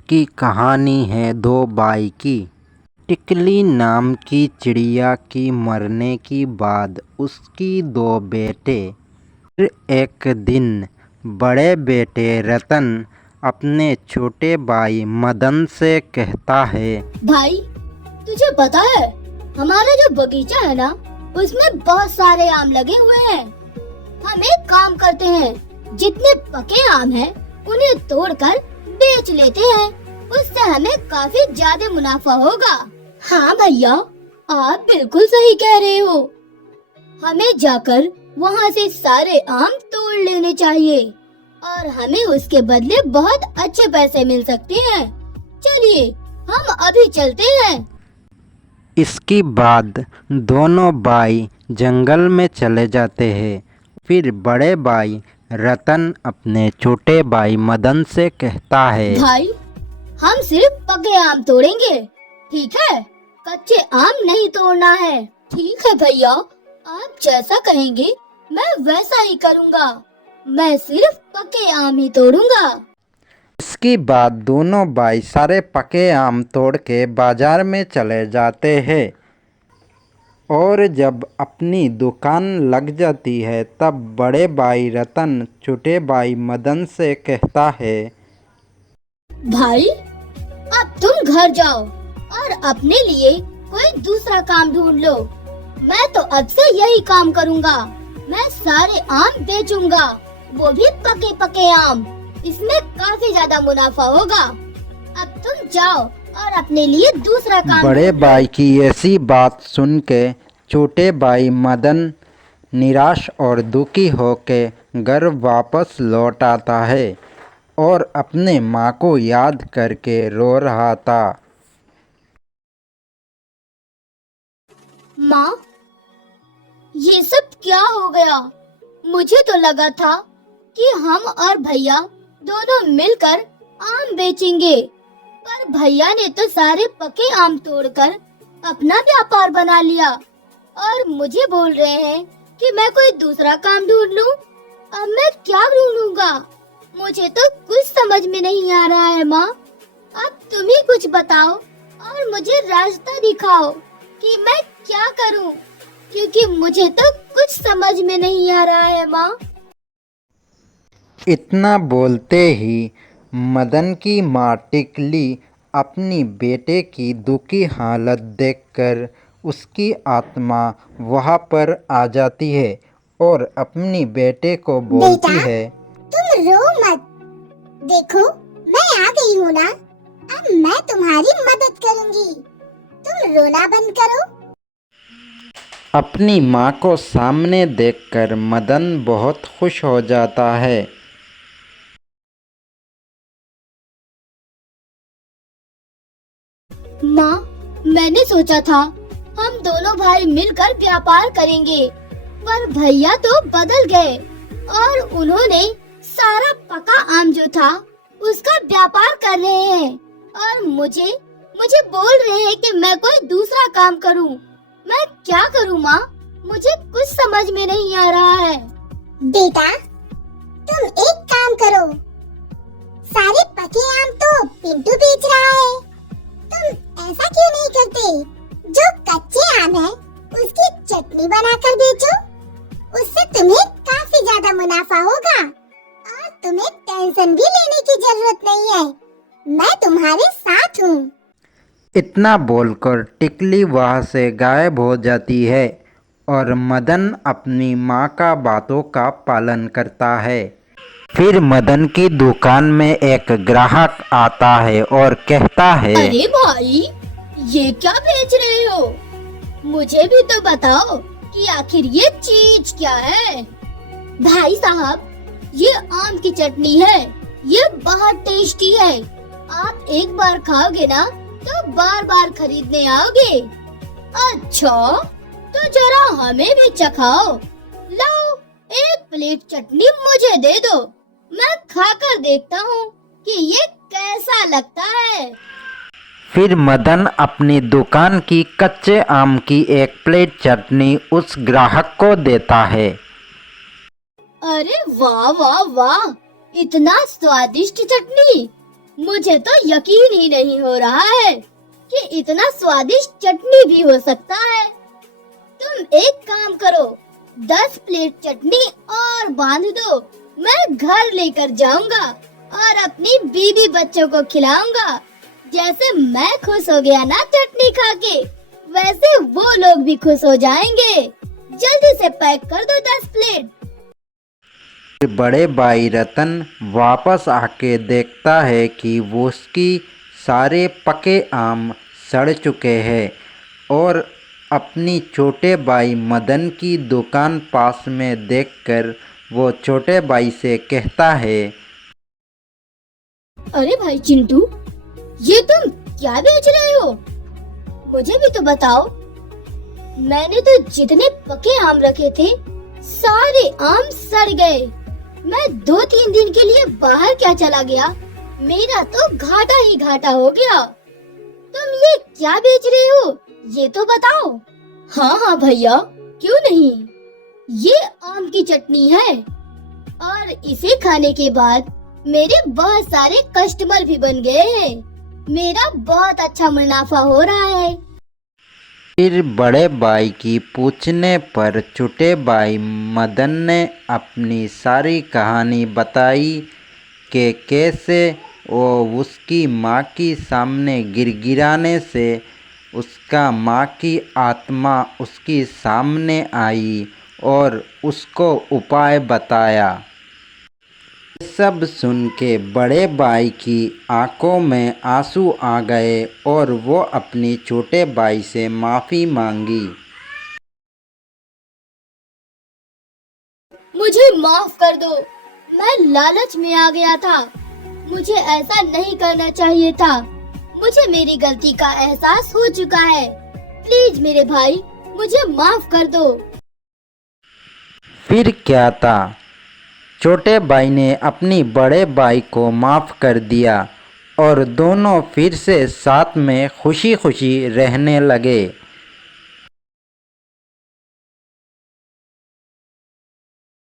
की कहानी है दो भाई की। टिकली नाम की चिड़िया की मरने के बाद उसकी दो बेटे। फिर एक दिन बड़े बेटे रतन अपने छोटे भाई मदन से कहता है, भाई तुझे पता है हमारा जो बगीचा है ना, उसमें बहुत सारे आम लगे हुए हैं। हम एक काम करते हैं, जितने पके आम हैं उन्हें तोड़कर बेच लेते हैं, उससे हमें काफी ज्यादा मुनाफा होगा। हाँ भैया, आप बिल्कुल सही कह रहे हो। हमें जाकर वहाँ से सारे आम तोड़ लेने चाहिए और हमें उसके बदले बहुत अच्छे पैसे मिल सकते हैं। चलिए हम अभी चलते हैं। इसके बाद दोनों भाई जंगल में चले जाते हैं। फिर बड़े भाई रतन अपने छोटे भाई मदन से कहता है, भाई हम सिर्फ पके आम तोड़ेंगे, ठीक है? कच्चे आम नहीं तोड़ना है। ठीक है भैया, आप जैसा कहेंगे मैं वैसा ही करूँगा। मैं सिर्फ पके आम ही तोड़ूंगा। इसके बाद दोनों भाई सारे पके आम तोड़ के बाजार में चले जाते हैं और जब अपनी दुकान लग जाती है तब बड़े भाई रतन छोटे भाई मदन से कहता है, भाई अब तुम घर जाओ और अपने लिए कोई दूसरा काम ढूंढ लो। मैं तो अब से यही काम करूँगा। मैं सारे आम बेचूंगा, वो भी पके पके आम। इसमें काफी ज्यादा मुनाफा होगा। अब तुम जाओ और अपने लिए दूसरा काम बड़े ढूंढ लो। भाई की ऐसी बात सुन के छोटे भाई मदन निराश और दुखी होके घर वापस लौट आता है और अपने माँ को याद करके रो रहा था। माँ, ये सब क्या हो गया? मुझे तो लगा था कि हम और भैया दोनों मिलकर आम बेचेंगे, पर भैया ने तो सारे पके आम तोड़कर अपना व्यापार बना लिया और मुझे बोल रहे हैं कि मैं कोई दूसरा काम ढूंढ लूं। अब मैं क्या ढूंढूंगा? मुझे तो कुछ समझ में नहीं आ रहा है माँ। अब तुम ही कुछ बताओ और मुझे रास्ता दिखाओ कि मैं क्या करूं, क्योंकि मुझे तो कुछ समझ में नहीं आ रहा है माँ। इतना बोलते ही मदन की माँ टिकली अपनी बेटे की दुखी हालत देखकर उसकी आत्मा वहाँ पर आ जाती है और अपनी बेटे को बोलती बेटा, है, तुम रो मत। देखो मैं आ गई हूँ ना, अब मैं तुम्हारी मदद करूँगी। तुम रोना बंद करो। अपनी माँ को सामने देखकर मदन बहुत खुश हो जाता है। माँ, मैंने सोचा था हम दोनों भाई मिलकर व्यापार करेंगे, पर भैया तो बदल गए और उन्होंने सारा पका आम जो था उसका व्यापार कर रहे हैं और मुझे मुझे बोल रहे हैं कि मैं कोई दूसरा काम करूं। मैं क्या करूं माँ? मुझे कुछ समझ में नहीं आ रहा है। बेटा, तुम एक काम करो। सारे पके आम तो पिंटू बेच रहा है। तुम ऐसा क्यों नहीं करते? जो कच्चे आम है उसकी चटनी बनाकर बेचो। उससे तुम्हें काफी ज्यादा मुनाफा होगा और तुम्हें टेंशन भी लेने की जरूरत नहीं है। मैं तुम्हारे साथ हूँ। इतना बोलकर टिकली वहाँ से गायब हो जाती है और मदन अपनी माँ का बातों का पालन करता है। फिर मदन की दुकान में एक ग्राहक आता है और कहता है, अरे भाई, ये क्या बेच रहे हो? मुझे भी तो बताओ कि आखिर ये चीज क्या है? भाई साहब, ये आम की चटनी है। ये बहुत टेस्टी है। आप एक बार खाओगे ना तो बार बार खरीदने आओगे। अच्छा, तो जरा हमें भी चखाओ। लाओ, एक प्लेट चटनी मुझे दे दो। मैं खाकर देखता हूँ कि ये कैसा लगता है। फिर मदन अपनी दुकान की कच्चे आम की एक प्लेट चटनी उस ग्राहक को देता है। अरे वाह वाह वाह, इतना स्वादिष्ट चटनी! मुझे तो यकीन ही नहीं हो रहा है कि इतना स्वादिष्ट चटनी भी हो सकता है। तुम एक काम करो, 10 प्लेट चटनी और बांध दो। मैं घर लेकर जाऊंगा और अपनी बीवी बच्चों को खिलाऊंगा। जैसे मैं खुश हो गया ना चटनी खा के, वैसे वो लोग भी खुश हो जाएंगे। जल्दी से पैक कर दो 10 प्लेट। बड़े भाई रतन वापस आके देखता है कि वो उसकी सारे पके आम सड़ चुके हैं और अपनी छोटे भाई मदन की दुकान पास में देखकर वो छोटे भाई से कहता है, अरे भाई चिंटू, ये तुम क्या बेच रहे हो? मुझे भी तो बताओ। मैंने तो जितने पके आम रखे थे सारे आम सड़ गए। मैं 2-3 दिन के लिए बाहर क्या चला गया, मेरा तो घाटा ही घाटा हो गया। तुम ये क्या बेच रहे हो, ये तो बताओ। हाँ हाँ भैया, क्यों नहीं। ये आम की चटनी है और इसे खाने के बाद मेरे बहुत सारे कस्टमर भी बन गए हैं। मेरा बहुत अच्छा मुनाफा हो रहा है। फिर बड़े भाई की पूछने पर छोटे भाई मदन ने अपनी सारी कहानी बताई कि कैसे वो उसकी माँ की सामने गिड़गिड़ाने से उसका माँ की आत्मा उसकी सामने आई और उसको उपाय बताया। ये सब सुन के बड़े भाई की आंखों में आंसू आ गए और वो अपनी छोटे भाई से माफ़ी मांगी। मुझे माफ कर दो, मैं लालच में आ गया था। मुझे ऐसा नहीं करना चाहिए था। मुझे मेरी गलती का एहसास हो चुका है। प्लीज मेरे भाई, मुझे माफ कर दो। फिर क्या था, छोटे भाई ने अपनी बड़े भाई को माफ़ कर दिया और दोनों फिर से साथ में खुशी खुशी रहने लगे।